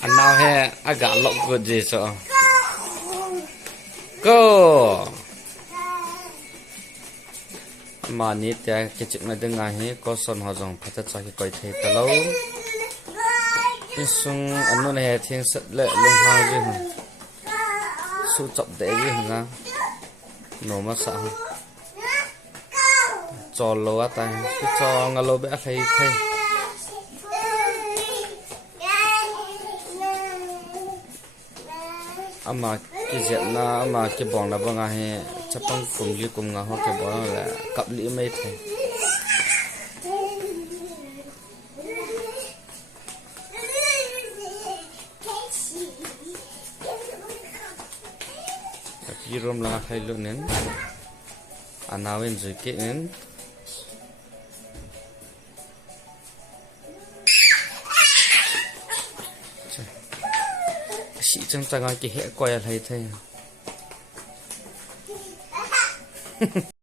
anh nào he agak lok good gì so go mà ní cái chuyện này đừng ngại hết có son họ dùng phải cho cái coi thấy ta lâu cái sung anh nói này thiên sật lệ lông hao gì hả su chọc để gì hả nổ mà sao cho lâu á tay cái cho ngalo bé thấy thấy mà cái chuyện là mà cái bọn là bằng ai chấp bằng cùng như cùng ngà hoặc cái bọn là cặp lý mấy thế cái rom là hay luôn nên anh nào em rồi cái nên sĩ trong ta cái hệ quay lại thế